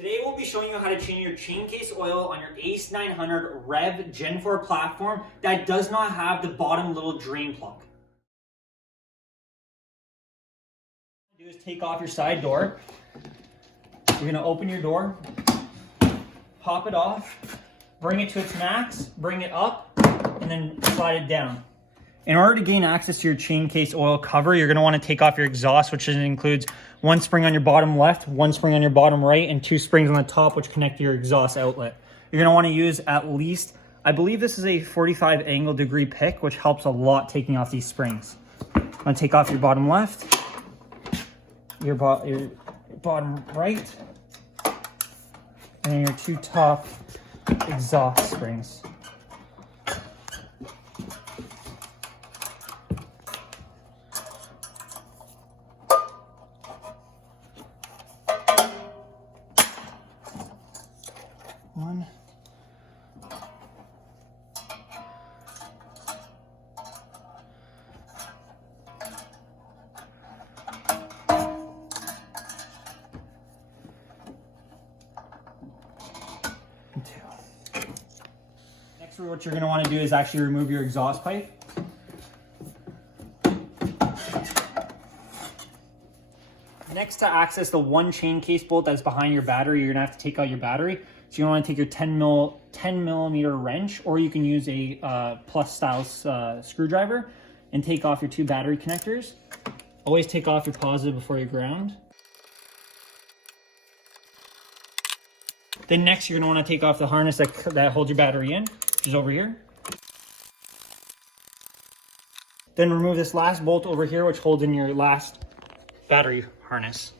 Today we'll be showing you how to change your chain case oil on your Ace 900 Rev Gen 4 platform that does not have the bottom little drain plug. What you do is take off your side door. You're going to open your door, pop it off, bring it to its max, bring it up, and then slide it down. In order to gain access to your chain case oil cover, you're going to want to take off your exhaust, which includes one spring on your bottom left, one spring on your bottom right, and two springs on the top, which connect to your exhaust outlet. You're going to want to use at least, I believe this is a 45 angle degree pick, which helps a lot taking off these springs. I'm going to take off your bottom left, your bottom right, and your two top exhaust springs. One. And two. Next, what you're going to want to do is actually remove your exhaust pipe. Next, to access the one chain case bolt that's behind your battery, you're going to have to take out your battery. So you want to take your 10 millimeter wrench, or you can use a plus style screwdriver and take off your two battery connectors. Always take off your positive before you ground. Then next, you're going to want to take off the harness that holds your battery in, which is over here. Then remove this last bolt over here, which holds in your last battery harness.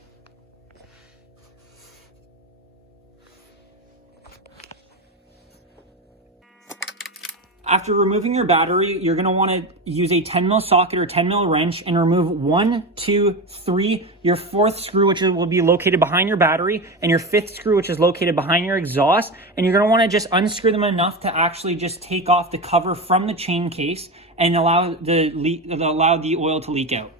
After removing your battery, you're going to want to use a 10 mil socket or 10 mil wrench and remove 1, 2, 3, your fourth screw, which will be located behind your battery, and your fifth screw, which is located behind your exhaust. And you're going to want to just unscrew them enough to actually just take off the cover from the chain case and allow the oil to leak out.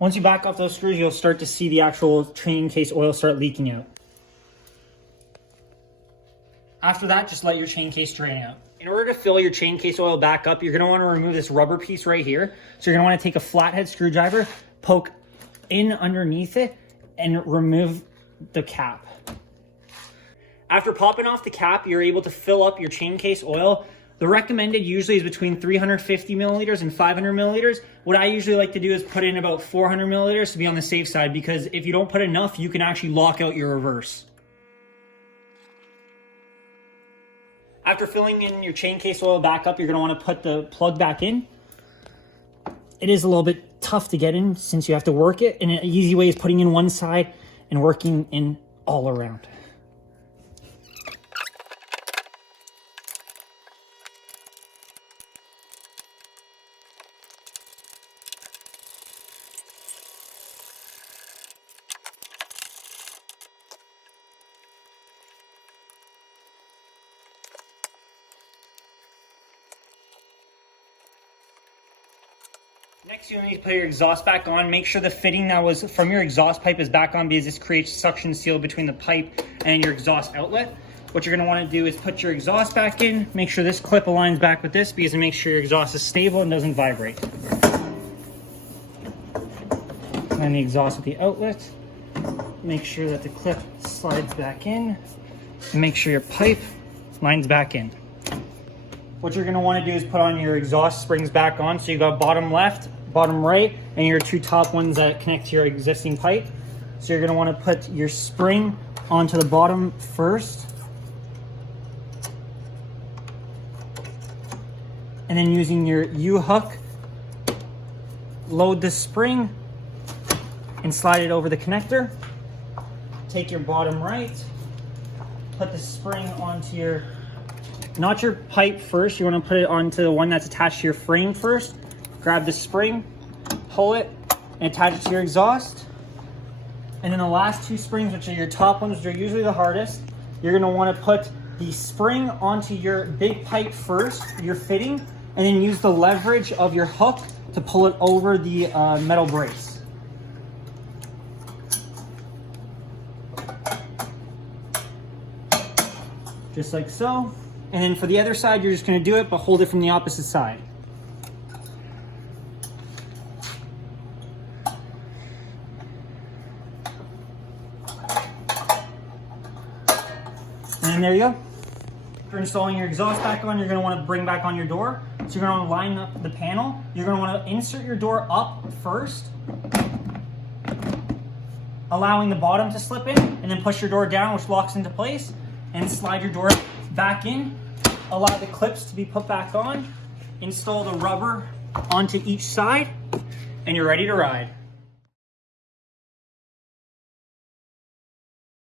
Once you back off those screws, you'll start to see the actual chain case oil start leaking out. After that, just let your chain case drain out. In order to fill your chain case oil back up, you're going to want to remove this rubber piece right here. So you're going to want to take a flathead screwdriver, poke in underneath it, and remove the cap. After popping off the cap, you're able to fill up your chain case oil. The recommended usually is between 350 milliliters and 500 milliliters. What I usually like to do is put in about 400 milliliters to be on the safe side, because if you don't put enough, you can actually lock out your reverse. After filling in your chain case oil back up, you're going to want to put the plug back in. It is a little bit tough to get in since you have to work it, and an easy way is putting in one side and working in all around. Next, you'll need to put your exhaust back on. Make sure the fitting that was from your exhaust pipe is back on, because this creates suction seal between the pipe and your exhaust outlet. What you're going to want to do is put your exhaust back in. Make sure this clip aligns back with this, because it makes sure your exhaust is stable and doesn't vibrate. And the exhaust with the outlet. Make sure that the clip slides back in. And make sure your pipe lines back in. What you're going to want to do is put on your exhaust springs back on. So you got bottom left, bottom right, and your two top ones that connect to your existing pipe. So you're going to want to put your spring onto the bottom first. And then using your U-hook, load the spring and slide it over the connector. Take your bottom right, put the spring onto your, not your pipe first, you want to put it onto the one that's attached to your frame first. Grab the spring, pull it, and attach it to your exhaust. And then the last two springs, which are your top ones, which are usually the hardest, you're going to want to put the spring onto your big pipe first, your fitting, and then use the leverage of your hook to pull it over the metal brace. Just like so. And then for the other side, you're just gonna do it, but hold it from the opposite side. And then there you go. For installing your exhaust back on, you're gonna wanna bring back on your door. So you're gonna wanna line up the panel. You're gonna wanna insert your door up first, allowing the bottom to slip in, and then push your door down, which locks into place, and slide your door back in. Allow the clips to be put back on. Install the rubber onto each side, and you're ready to ride.